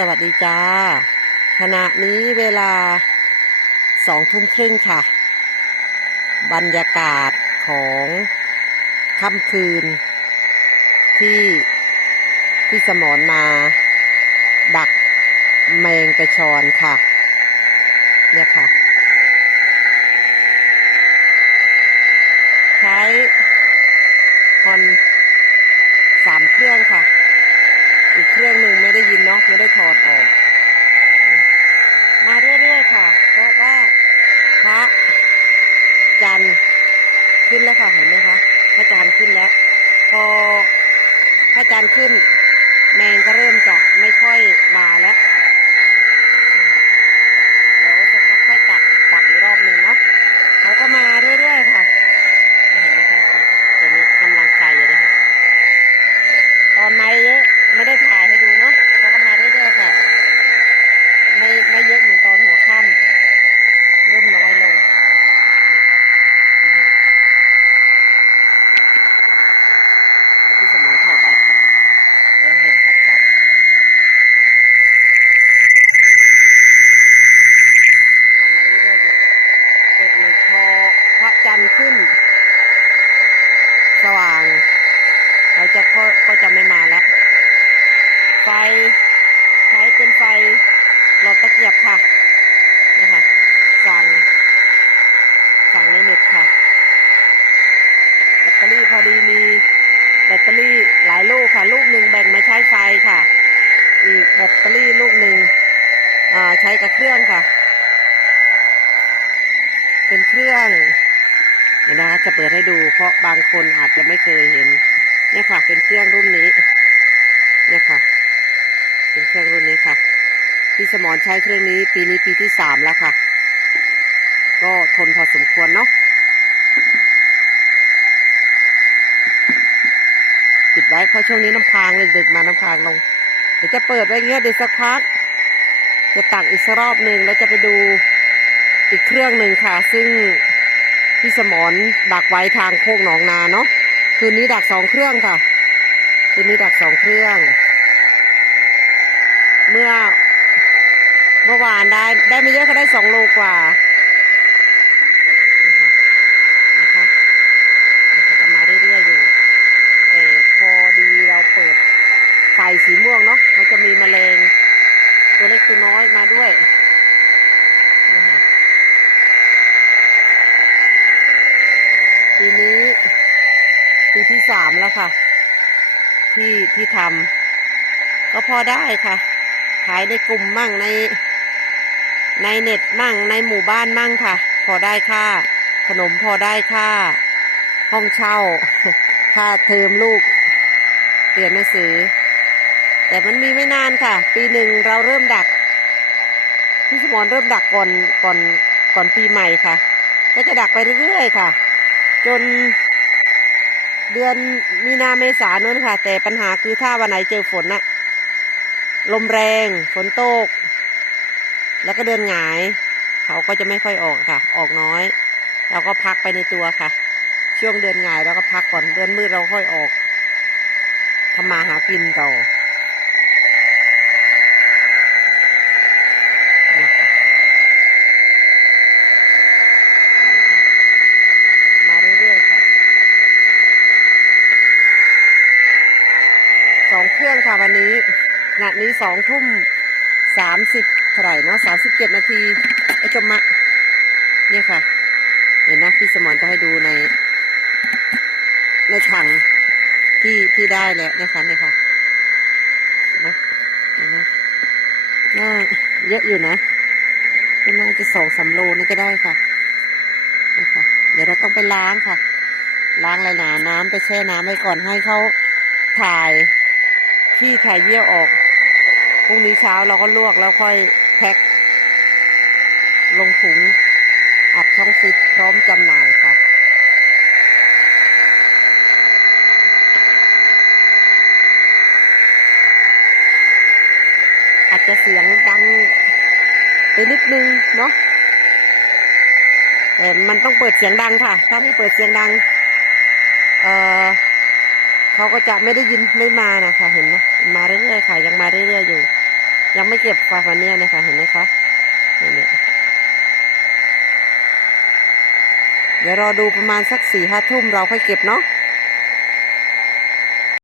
สวัสดีจ้า ขณะนี้เวลาสองทุ่มครึ่งค่ะ บรรยากาศของค่ำคืน ที่ที่สมอนมา ดักแมงกระชอนค่ะ เนี่ยค่ะ ใช้ฮอนสามเครื่องค่ะ อีกเครื่องหนึ่งไม่ได้ยินเนาะไม่ได้ถอดออก มาเรื่อยๆค่ะ เพราะว่าพระจันทร์ขึ้นแล้วค่ะเห็นไหมคะพระจันทร์ขึ้นแล้ว พอพระจันทร์ขึ้น แมงก็เริ่มจะไม่ค่อยมาแล้วเดี๋ยวสักพักค่อยตักตักอีกรอบหนึ่งเนาะเขาก็มาเรื่อยๆค่ะเห็นไหมคะตัวนี้กำลังใครอยู่เลยค่ะตอนไม่เยอะไม่ได้ถายให้ดูเนาะเขาก็มาเรื่อยๆค่ะ ไม่ไม่เยอะเหมือนตอนหัวค่ำเริ่มน้อยลงนะคะเดี๋ยวพี่สมอนถอดแบตก่อนเดี๋ยวให้เห็นชัดๆเข้ามาเรื่อยๆอยู่แต่เดี๋ยวพอพระจันทร์ขึ้น สว่าง เขา จะก็ก็จะไม่มาแล้ว ไฟใช้เป็นไฟหลอดตะเกียบค่ะนะคะสั่ง สั่งในเน็ตค่ะ แบตเตอรี่พอดีมีแบตเตอรี่หลายลูกค่ะ ลูกหนึ่งแบ่งมาใช้ไฟค่ะ อีกแบตเตอรี่ลูกหนึ่งใช้กับเครื่องค่ะ เป็นเครื่องนะคะจะเปิดให้ดูเพราะบางคนอาจจะไม่เคยเห็น เนี่ยค่ะ เป็นเครื่องรุ่นนี้เนี่ยค่ะ เป็นเครื่องรุ่นนี้ค่ะ พี่สมรใช้เครื่องนี้ ปีนี้ปีที่สามแล้วค่ะ ก็ทนพอสมควรเนาะปิดไว้เพราะช่วงนี้น้ำพางเลยดึกมาน้ำพางลง เดี๋ยวจะเปิดไว้เงี้ยเดี๋ยวสักพัก จะตักอีกรอบหนึ่งแล้วจะไปดูอีกเครื่องหนึ่งค่ะ ซึ่งพี่สมรดักไว้ทางโคกหนองนาเนาะ คืนนี้ดักสองเครื่องค่ะ คืนนี้ดักสองเครื่อง เมื่อเมื่อวานได้ ได้ไม่เยอะก็ได้สองโลกว่านะคะนะคะจะมาเรื่อยๆอยู่แต่พอดีเราเปิดไฟสีม่วงเนาะมันจะมีแมลงตัวเล็กตัวน้อยมาด้วยนะคะปีนี้ ปีที่สามแล้วค่ะ ที่ที่ทำก็พอได้ค่ะ ขายในกลุ่มมั่งใน ในเน็ตมั่งในหมู่บ้านมั่งค่ะ พอได้ค่าขนมพอได้ค่าห้องเช่า ค่าเทอมลูกเรียนหนังสือ แต่มันมีไม่นานค่ะ ปีหนึ่งเราเริ่มดักพี่สมรเริ่มดักก่อนก่อนก่อนปีใหม่ค่ะ ก็จะดักไปเรื่อยๆค่ะ จน เดือนมีนาเมษาโน่นค่ะ แต่ปัญหาคือถ้าวันไหนเจอฝนน่ะ ลมแรง ฝนตก แล้วก็เดินหงาย เขาก็จะไม่ค่อยออกค่ะ ออกน้อย เราก็พักไปในตัวค่ะ ช่วงเดือนหงายเราก็พักก่อนเดือนมืดเราค่อยออกทำมาหากินต่อเนี่ยค่ะนี่ค่ะ มาเรื่อยๆค่ะ สอง เครื่องค่ะวันนี้ขณะนี้สองทุ่มสามสิบเท่าไหร่เนาะสามสิบเจ็ดนาทีไอ้จมมะเนี่ยค่ะ เห็นนะพี่สมรจะให้ดูใน ในถังที่ที่ได้แล้วนี่ยค่ะเนี่ยค่ะนไหมเห็นไหมน่าเยอะอยู่นะก็น่าจะสองสามโลนี่ก็ได้ค่ะนี่ค่ะเดี๋ยวเราต้องไปล้างค่ะ ล้างอะไรหนาน้ำไปแช่น้ำไว้ก่อนให้เขาถ่าย ขี้ถ่ายเยี่ยวออกพรุ่งนี้เช้าเราก็ลวกแล้วค่อยแพ็คลงถุง อัดช่องฟิตพร้อมจำหน่ายค่ะ อาจจะเสียงดังไปนิดนึงเนาะแต่มันต้องเปิดเสียงดังค่ะ ถ้าไม่เปิดเสียงดัง เอ่อ เขาก็จะไม่ได้ยินไม่มานะคะเห็นไหมมาเรื่อยๆค่ะ ยังมาเรื่อยๆอยู่ ยังไม่เก็บค่ะวันเนี้ยนะคะเห็นไหมคะเนี่ยเดี๋ยวรอดูประมาณสักสี่ห้าทุ่มเราค่อยเก็บเนาะ